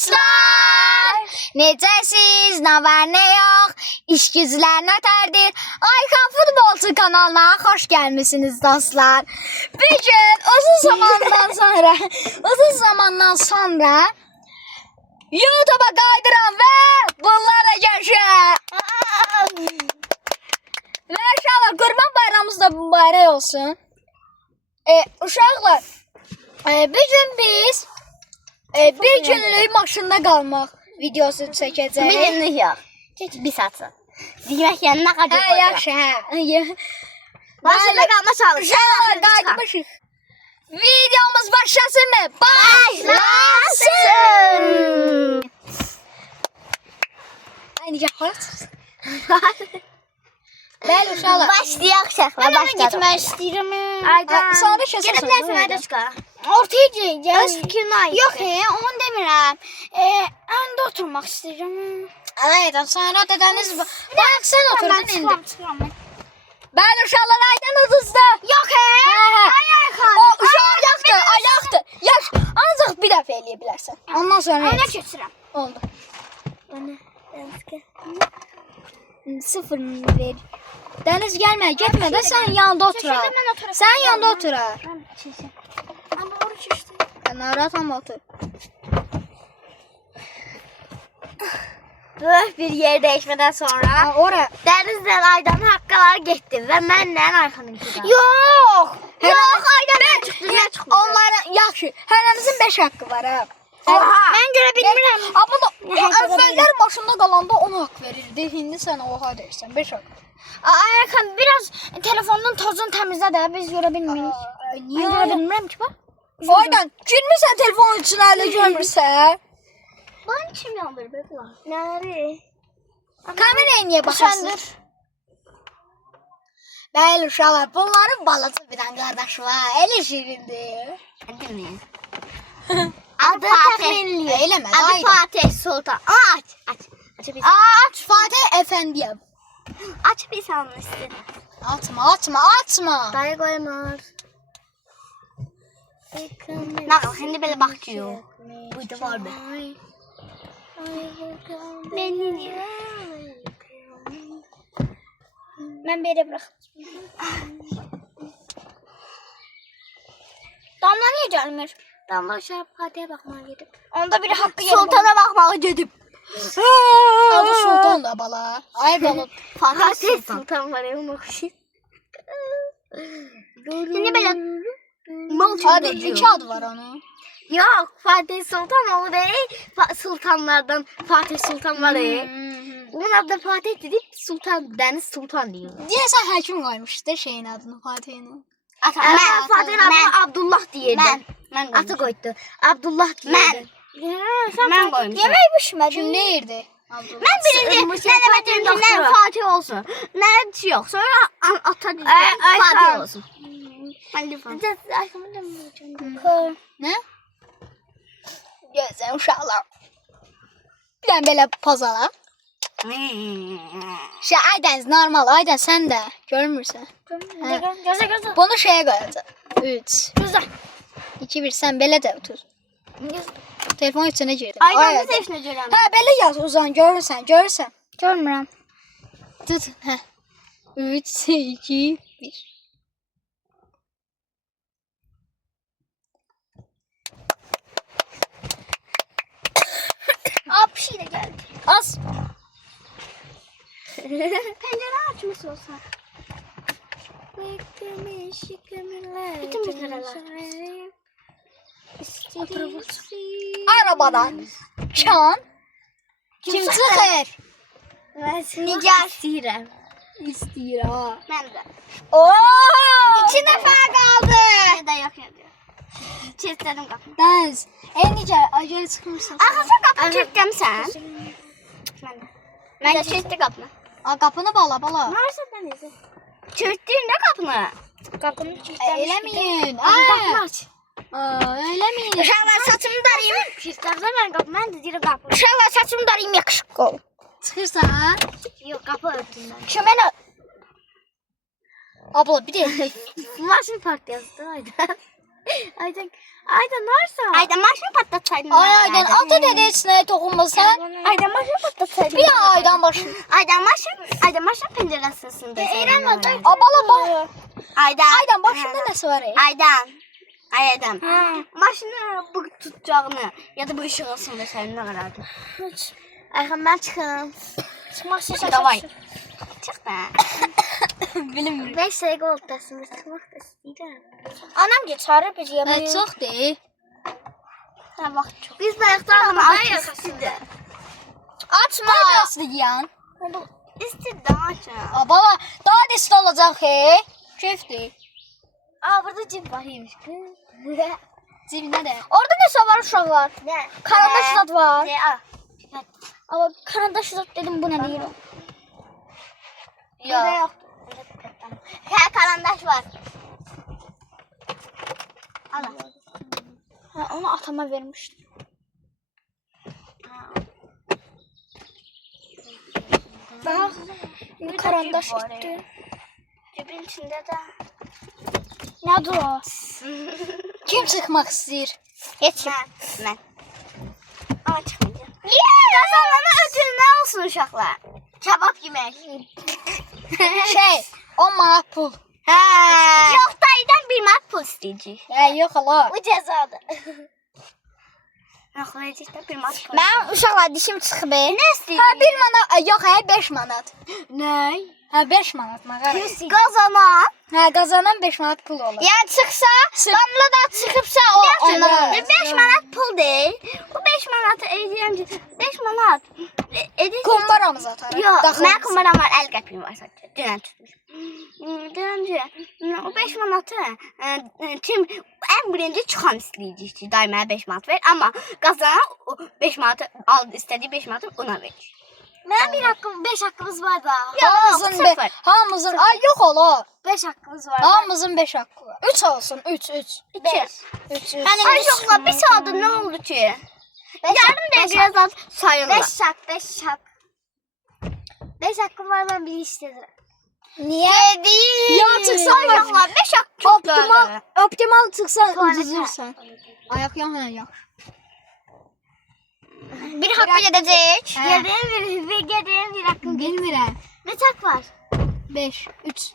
dostlar. Necəsiz? Nə var, nə yox? İş güclər nətərdir? Ayxan Futbolçu kanalına xoş gəlmisiniz dostlar. Bir gün uzun zamandan sonra YouTube'a qaydıram və bunlara gəlişəm. Və inşallah Qurban bayramımız da mübarək olsun. Uşaqlar, bir gün biz bir günlük maşında qalmaq videosu çəkəcəyik. Bir günlük yox. Bir saat. Yemək yanına qacıq qoyuram. Yaxşı, hə. Maşında qalma çalışacaq. Qayıtmışıq. Videomuz başlasın mı? Başlasın. Ay, necə xalqsınız? Bəli, uşaqlar. Başlayaq uşaqlar. Mən Başladım. getmək istəyirəm. Sonra kəsəsən. Gedə bilərsən, hədə çıxaq. Ortaya gələcək. Öz fikrini ayır. Yox, onu demirəm. Öndə oturmaq istəyirəm. Aydan, sonra dedəniz bayaq sən oturdun indi. Bəli, uşaqlar, aydınızda. Yox, Ayxan. O uşaq ayaqdır. Yaş, ancaq bir dəfə eləyə bilərsən. Ondan sonra Ona keçirəm. oldu. Ana, Sıfır ver. Dəniz gəlmə, getmə də sən yanında oturar. Sən yanında oturar. Amma oru keçdi. Narahat ama otur. Böyük bir yer dəyişmədən sonra Ora. Dənizlə Aydanın haqqaları getdi və mənlə Ayxanın qaldı. Yox. Yox, Aydan mən çıxdı, mən çıxdı. Onların yaxşı. Hərəmizin 5 haqqı var ha. Mən görə bilmirəm. Amma da əvvəllər maşında qalanda 10 haqq verirdi. İndi sən oha deyirsən 5 haqq. Ayxan biraz telefonun tozunu təmizlə də biz görə bilmirik. Niyə? Mən görə bilmirəm ki, bax. Aydan, girmirsən telefonun içinə elə görmürsən? Bana kim yandır be falan? Nələri? Kameraya niyə baxırsınız? Bəli, uşaqlar, bunların balası bir dənə qardaşı var. Elə şirindir. Deməyin. Adı Fatih. Eləmə, Adı Fatih Sultan. Aç. Aç Fatih Əfəndiyəm. Aç bir sanın istedi. Açma. Dayı koymaz. Nakıl şimdi belə bakıyor. Buydu var be. Mən belə bıraxım. Damla niyə gəlmir? Damla uşaq Fatih'e bakmaya gidip. Onda biri haqqı gəlmir. Sultana bakmaya gidip. Adı Sultan da bala. Ay bala. Fatih Sultan var ya bakışım. Şimdi belə Adı 2 adı var onun. Yok, Fatih Sultan o değil. Sultanlardan Fatih Sultan var ya. Onun adı Fatih dedip Sultan Deniz Sultan diyor. Deyəsən həkim qoymuşdu şeyin adını Fatih'in. Ben Fatih'in adını Abdullah diyirdim. Mən Atı koydu. Abdullah diyirdim. Ben koymuşum. Yemək bişmədi. Kim deyirdi? Abdullah. Ben birinci Fatih'in Fatih olsun. Ne yok. Sonra ata dedi Fatih olsun. Ben de Fatih. Nə? Gözəl uşaqlar. Bir dənə belə poz alaq. Aydən normal, Aydən sən də görmürsən. Gözə. Bunu şeyə qoyacaq. 3, Gözə. 2, 1 sən belə də otur. Telefon içinə girdim. Aydan'ın sesini görəm. Hə, belə yaz uzan, görürsən. Görmürəm. Tut, hə. 3, 2, 1. Aa, bir şey de geldi. Az. Pencere açmış olsa. Bütün pencereler. Arabadan Can kim çıxır? Nigar istəyirəm. İstəyir ha. Mən də. Oo! 2 nəfər qaldı. Nə də yox ya. Çəkdim qapını. Dəniz, necə acələ çıxmırsan? Axı sən qapını çəkdəmsən. Mən də. Mən də çəkdim qapını. Qapını bala. Varsa mən izə. Çəkdin də qapını. Qapını kilitləmiş. Eləməyin. Qapını aç. Eləməyin. Uşaqlar saçımı darayım. Kilitləmə mən qapını. Mən də deyirəm qapını. Uşaqlar saçımı darayım yaxşı ol. Çıxırsan? Yox, qapı örtdüm mən. Şu mənə Abla bir də Maşın park yazdı ayda. Aydan varsa. Aydan maşını patlatsaydın. Aydan ata dedi içine dokunmasan. Aydan maşını patlatsaydın. Bir aydan başın. Aydan maşın penceresinde. Abala bak. Aydan başında nəsə var? Aydan. Maşını bu tutacağını ya da bu ışığı ısındı senin ne kadar. Ayhan ben çıkın. Çıxmaq istəyirsən. Davay. Çık be. Bilmiyorum. 5 dəqiqə oldu dərsimiz çıxmaq da istəyirəm. Anam geçarı biz yemeği. Çox deyil. Ha vaxt çox. Biz bayaqdan ama açdı. Açma. Nasıl yiyen? İstedi açın. Abala daha desti olacaq he. Keyfdir. Burada cip var yemiş. Cibində də. Orada nəsə var uşaqlar? Ne? Karandaş zat var. Ne? Al. Ama karandaş zat dedim bu ne deyir o? Burada yok. Ha karandaş var. Al. Ha, onu atama vermiştim. Bak. Bu karandaş gitti. Cibin içinde de. Nədir o? Kim çıxmaq istəyir? Heç ben. Ama çıkmayacağım. Kazanmama ödül ne olsun uşaklar? Kebap yemek. O manat pul. Yok dayıdan bir mat pul isteyecek. Yox ala. Bu cezadır. Yoxlayacaq bir mat pul. Mənim uşaqlar dişim çıxıb. Ne Ha isteyecek? 1 manat, yox 5 manat. Ne? Ha 5 manat mağara. Kazanan. Ha qazanan 5 manat pul olur. Yani çıksa, damla da çıkıpsa o ondan. 5 manat pul değil. Bu 5 manatı edeceğim. 5 manat. Kumbaramız atarıq. Yok, Daxil ben biz. kumaram var, el kapıyım var sadece. Dünen tutmuş. Dönce, o 5 manatı kim en birinci çıxan istəyəcək. Dayı mənə 5 manat ver, amma qazanan 5 manatı aldı, istədiyi 5 manatı ona verir. Mənim 5 haqqımız var da. Hamımızın hamımızın ay yox ola. 5 haqqımız var. Hamımızın 5 haqqı var. 3 olsun. 3. 2. Ay yoxla, bir saatda nə oldu ki? Yardım dəqiqə biraz sayılır. 5 haqq. 5 haqqım var, ben biri istedim. Niye? Ya çıksan yoxla, 5 haqq çox Optimal çıxsan uduzursan. Ayaq yan yaxşı. Bir hakkı edecek. Geriye bir hakkım. Bilmirəm. Ne tak var? 5. 3.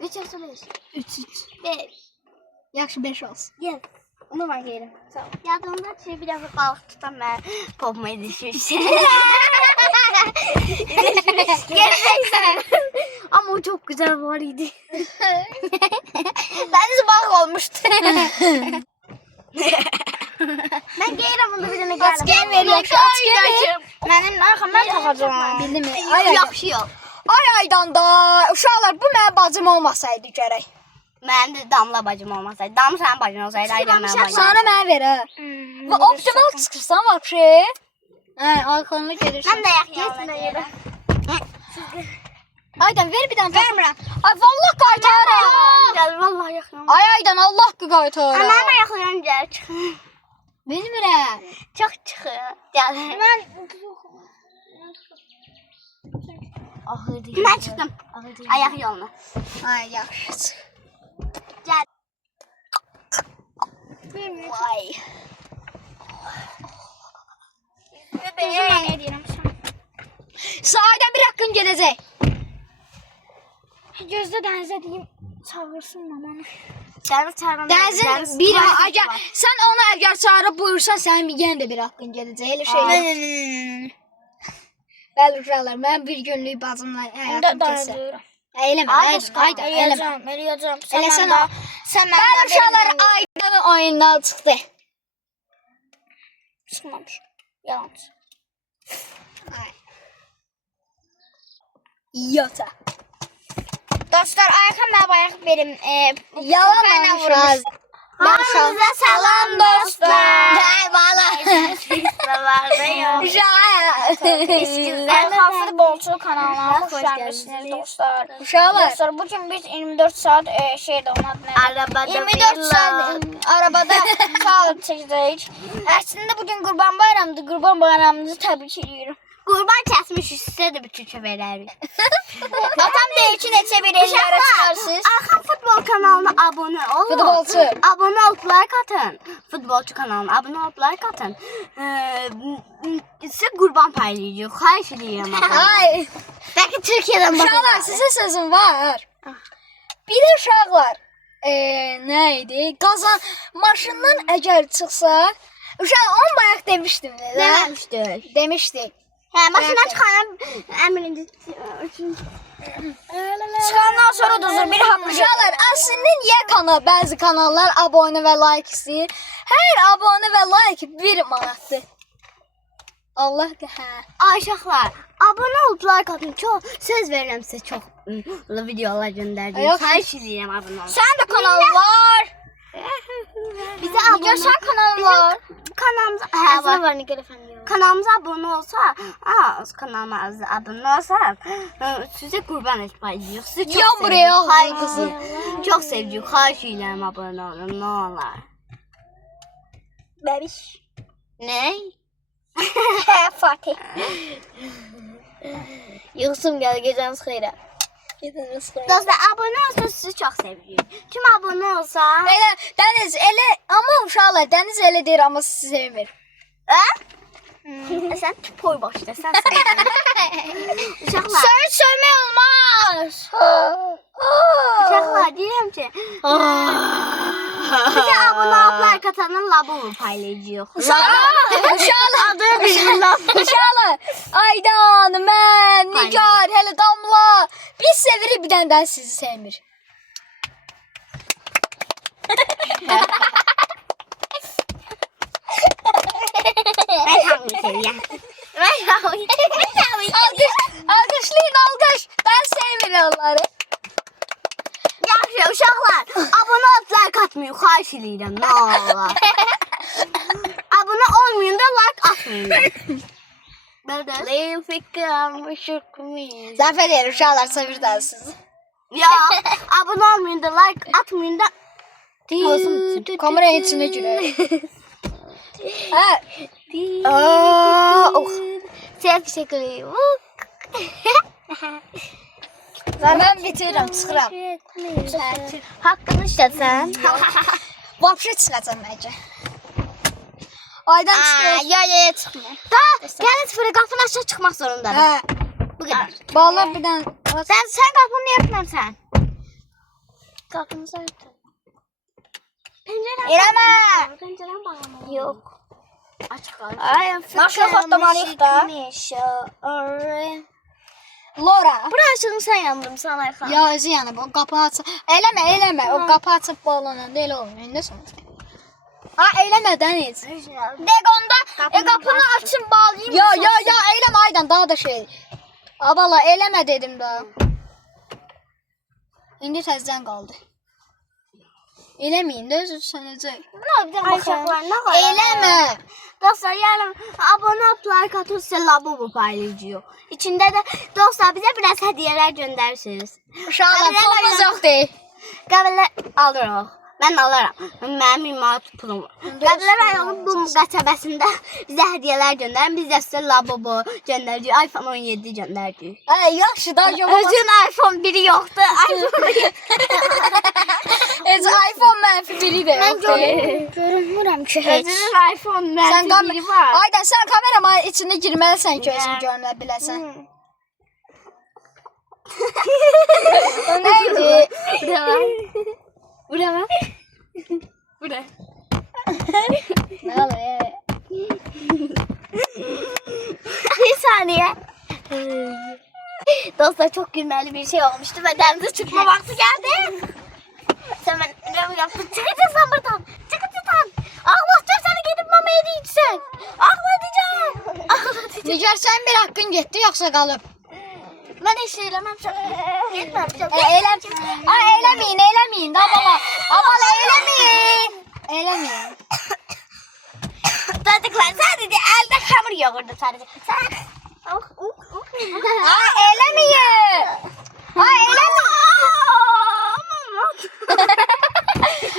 3 atılır. 3. 5. Yaxşı 5 olsun. Gel. Onu ben yerim. Sağ ol. Yadımda bir defa balık tutan ben kopmayı düşmüştüm. Ama o çok güzel var idi. Deniz balık olmuştu. Ben gelirim bunu bir tane Aç gel ver yaxşı. Aç gel ver. Benim arkamdan takacağım. Bildin mi? Ay Yaxşı yok. aydan da uşaqlar bu mənim bacım olmasaydı gərək. Mənim də Damla bacım olmasaydı. Dam sənin bacın olsaydı, Aydan mənim bacım. Sana mənə ver ha. Bu optimal çıxırsan vəbşi. Hə, arxanına gedirsən. Mən də yaxşı. Aydan ver bir dənə. Vermirəm. Ay vallahi qaytarıram. Gəl vallahi yaxın. Ay aydan Allah ki qaytarıram. Anama yaxın gəl çıx. Bilmirəm. Çox çıxır. Gəl. Mən çıxdım. Ayaq yoluna. Ay yaxşı. Gəl. Vay. Gözümlə nə deyirəm sən? Sahiden bir hakkın gelecek. Gözdə dənizə deyim. Çağırsın mamanı. Dəniz çağırmam. Denizin bir eğer sen onu eğer çağırıp buyursan sen yine de bir hakkın gelecek. Öyle şey yok. Bəli uşaqlar, mən bir günlük bacımla həyatım keçirəm. Eləmə, eləmə. Eləyəcəm. Eləsən o. Bəli uşaqlar, Aydanın oyundan çıxdı. Çıxmamış. Yalan. Yota. Dostlar, Ayxan mənə bayaq verim. Yalan uşaq. Hamınıza salam dostlar. Ay bala. Ben Hafız Bolçu kanalına hoş geldiniz dostlar. Uşaqlar. Dostlar, bugün biz 24 saat şeyde onun adına. Arabada 24 saat arabada sağlık çekeceğiz. Aslında bugün Qurban Bayramıdır. Qurban Bayramınızı təbrik ediyorum. Qurban kəsmişik, sizə də bir türkə verərik. Atam deyir ki, neçə bir ellərə çıxarsınız. Arxam futbol kanalına abunə olun. Futbolçu. Abunə olub like atın. Futbolçu kanalına abunə olub like atın. Sizə qurban paylayacaq. Xahiş edirəm. Ay. Bəlkə Türkiyədən Uşaqlar, sizə sözüm var. Bir də uşaqlar, nə idi? Qazan maşından əgər çıxsa, uşaq onu bayaq demişdim. Deməmişdik. Demişdik. Hə, maşından çıxanam əmrində. Çıxandan sonra duzur bir haqlı. Uşaqlar, əslində niyə bəzi kanallar abunə və like istəyir? Hər abunə və like 1 manatdır. Allah da hə. Ay uşaqlar, abunə olub like atın. Çox söz verirəm sizə çox videolar göndərəcəm. Xahiş edirəm abunə olun. Sən də kanal var. Bizə abunə Sən kanal var. Kanalımıza var Nigar efendim. Kanalımıza abunə olsa, kanalıma abunə olsa, sizə qurban et paylayacaq. Sizə çox Yan buraya Xahiş kızı. Çox sevəcəyik. Xahiş edirəm abunə olun. Nə olar? Bəbiş. Nə? Hə, Fatih. Yuxusum gəlir, gecəniz xeyrə. Gediniz xeyr. Dostlar, abunə olsa sizi çox sevəcəyik. Kim abunə olsa... Elə Dəniz, elə amma uşaqlar Dəniz elə deyir, amma sizi sevmir. Sən toy başlasan. Uşaqlar. Səni sevmək olmaz. Uşaqlar deyirəm ki, bizə abunə olub like atanın labı paylayacaq. Uşaqlar, Aydan, mən, Nigar, hələ Damla. Biz sevirik, bir dənə də sizi sevmir. Mən hamını sevirəm. Alqışlayın, alqış. Ben sevmirim onları. Yaxşı, uşaqlar, abunə olub like atmayın, xahiş edirəm, nə olar. Abunə olmayın da like atmayın. Benim fikrim uşakmayın. Zəfər deyir, uşaqlar sevirdilər sizi. Ya, abunə olmayın da like atmayın da. Kameranın içine girək. Selfie çəkiləyim. Mən bitirirəm, çıxıram. Haqqını işlətsən. Vapşe çıxacam bəlkə. Aydan çıxır. Ya, çıxmır. Gəlin sıfırı qapını aşağı çıxmaq zorundadır. Hə. Bu qədər. Bağlar bir dənə. Sən qapını niyə örtməmsən? Qapını sən örtün. Pəncərəni Eləmə. Pəncərəni bağlamalıyım. Yox. Açıq qalır. Maşın xatlamalıyıq da. Lora. Bura açılım sən yandım sana ayxan. Ya özü yanıb, o qapı açıb. Eləmə. O qapı açıb bağlananda elə olmuyor. Nə sonra? Ha, eləmə Dəniz. Deqonda qapını açın bağlayayım. Ya, eləmə Aydan, daha da şey. Abala, eləmə dedim da. İndi təzdən qaldı. Eləməyin də özü sönəcək. Eləmə. Dostlar, yəni abunə olub like atın sizə labubu paylayacaq. İçində də dostlar bizə biraz hədiyyələr göndərirsiniz. Uşaqlar, pulumuz yoxdur. Qəbirlər alırıq. Mən alaram. Mənim 20 manat pulum var. Qəbirlər rayonunun bu qəsəbəsində bizə hədiyyələr göndərin. Biz də sizə labubu göndərəcəyik. iPhone 17 göndərəcəyik. Yaxşı da yoxdur. Özün iPhone 1-i yoxdur. iPhone mənfi biri də yoxdur. Görünmürəm ki heç. Özünün iPhone mənfi biri var. Aydan, sən kameranın içində girməlisən ki, özün görünə biləsən. O neydi? Bura var. Bura. Ne oluyor? Bir saniye. Dostlar çok gülmeli bir şey olmuştu ve denize çıkma vakti geldi. Sen ben ne yaptın? Çıkacağız lan buradan. Çıkacağız. Ağlatacağım seni gidip mama yediysen. Ağlatacağım. Nigar, sen bir hakkın getdi yoxsa qalıb? Ben hiç eylemem. Gitmem. Eləməyin da baba. Abala eləməyin. Çocuklar sadece elde hamur yoğurdu sadece. Eləməyin.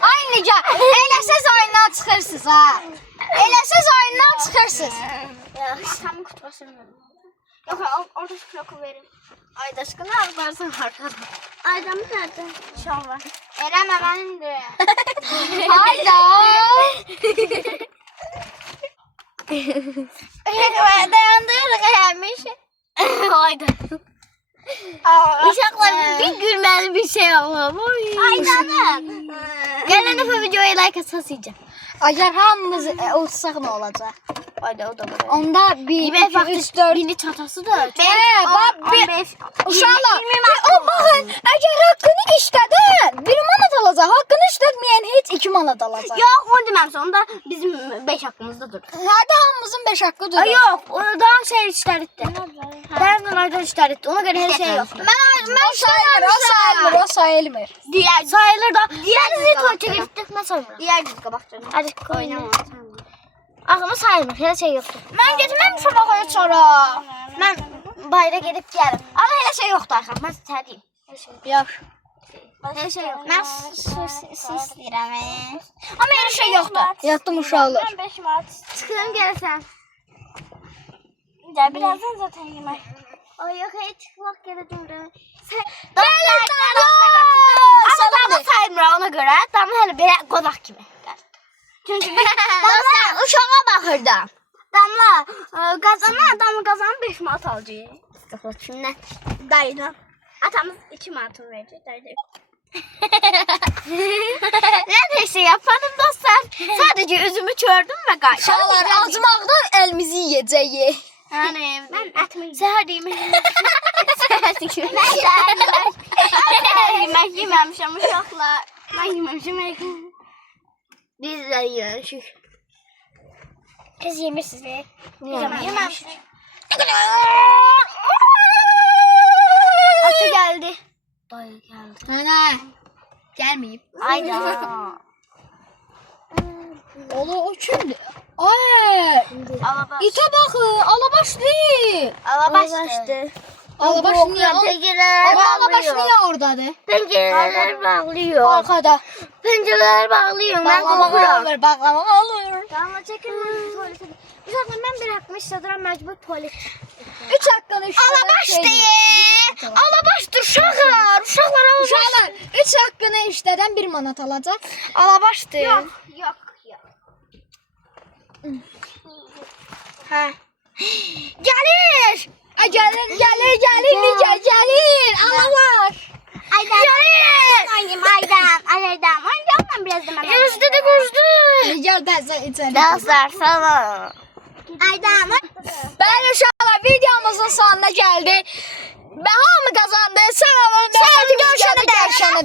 Ay Nigar, eləsəz oyundan çıxırsınız ha. Eləsəz oyundan çıxırsınız. Tam kutu Yok orada şoku verin. Aydaşkını alırsan arkadan. Aydan nerede? İnşallah. Eren hemendir. Hayda. Dayandırırıq gelmiş. Aydan. Uşaqlar bir gülməli bir şey olub. Aydanım. Gələn dəfə videoya like asasıyacağım. Agar hamımız olsaq nə olacaq? Ayda o da var. Onda 1, 2, 3, 4. Bini çatası da. Uşaqlar, baxın, əgər haqqını işlədən 1 manat alacaq, haqqını işlətməyən heç 2 manat alacaq. Yox, onu deməmişəm. Onda bizim 5 haqqımızdadır. Hadi hamımızın 5 haqqı durur. Ay yox, daha şey işləritdi. Dərdən aydan işləritdi. Ona görə hər şey yoxdur. O sayılmır. Diğer sayılır da. Diğer dizi toy çekildik mən sayılmıram. Diğer dizi qabaqcana. Hadi oynama. Ağlıma sayılmır, hər şey yoxdur. Mən getməmişəm axı sonra. Mən bayra gedib gəlim. Amma hər şey yoxdur axı. Mən sizə deyim. Yox. Hər şey yoxdur. Mən su istəyirəm. Amma hər şey yoxdur. Yatdım uşaqlar. 5 Mart. Çıxdım gəlsən. Ya birazdan zaten yemek. Ay yok hiç çıkmak geleceğim. Bəli, Ama Damla saymır ona göre. Damla hele bir konak gibi. Çünkü Damla uşağa bakırdı. Damla kazanır 5 Mart alacak. Kimden? Dayıdan. Atamız 2 Mart'ını verecek. Dayıdan. Ben şey yapmadım dostlar. Sadece üzümü çördüm ve kaçtım. Uşaqlar acımaqdan əlimizi yeyəcəyik. Yani ben etmeyi. Seher yemeği. Yemek yememişim uşaklar. Ben yememişim. Biz de yemişik. Siz yemişsiniz. Yememişik. Atı geldi. Dayı geldi. Ana. Gəlməyib. Ayda. Ola o kimdir? Ay. Alabaş. İtə baxın, alabaş deyil. Alabaştı. Alabaş niyə? Pencereler Alabaş bağlıyor. niyə oradadır? Pencereler bağlıyor. Arkada. Pencereler bağlıyor. Ben Bağlamaq korkuyorum. olur, bağlamaq olur. Tamam çekin tuvalete. Uşaqlar mən bir haqqımı işlədirəm məcbur tuvalet. 3 haqqını işləmək. Alabaş deyil. Alabaşdır uşaqlar. Uşaqlar alabaş. Uşaqlar 3 haqqını işlədən 1 manat alacaq. Alabaşdır. Yox. Hə. Gəlir. Ay gəlir, gəlir. Alabaş. Aydan. Gəlir. Aydan biraz da mən. Gözdə də gözdə. Gəl dəzə içəri. Dostlar sana. Aydan. Bəli uşaqlar, videomuzun sonuna gəldik. Və hamı qazandı. Sağ olun. Görüşənə dək.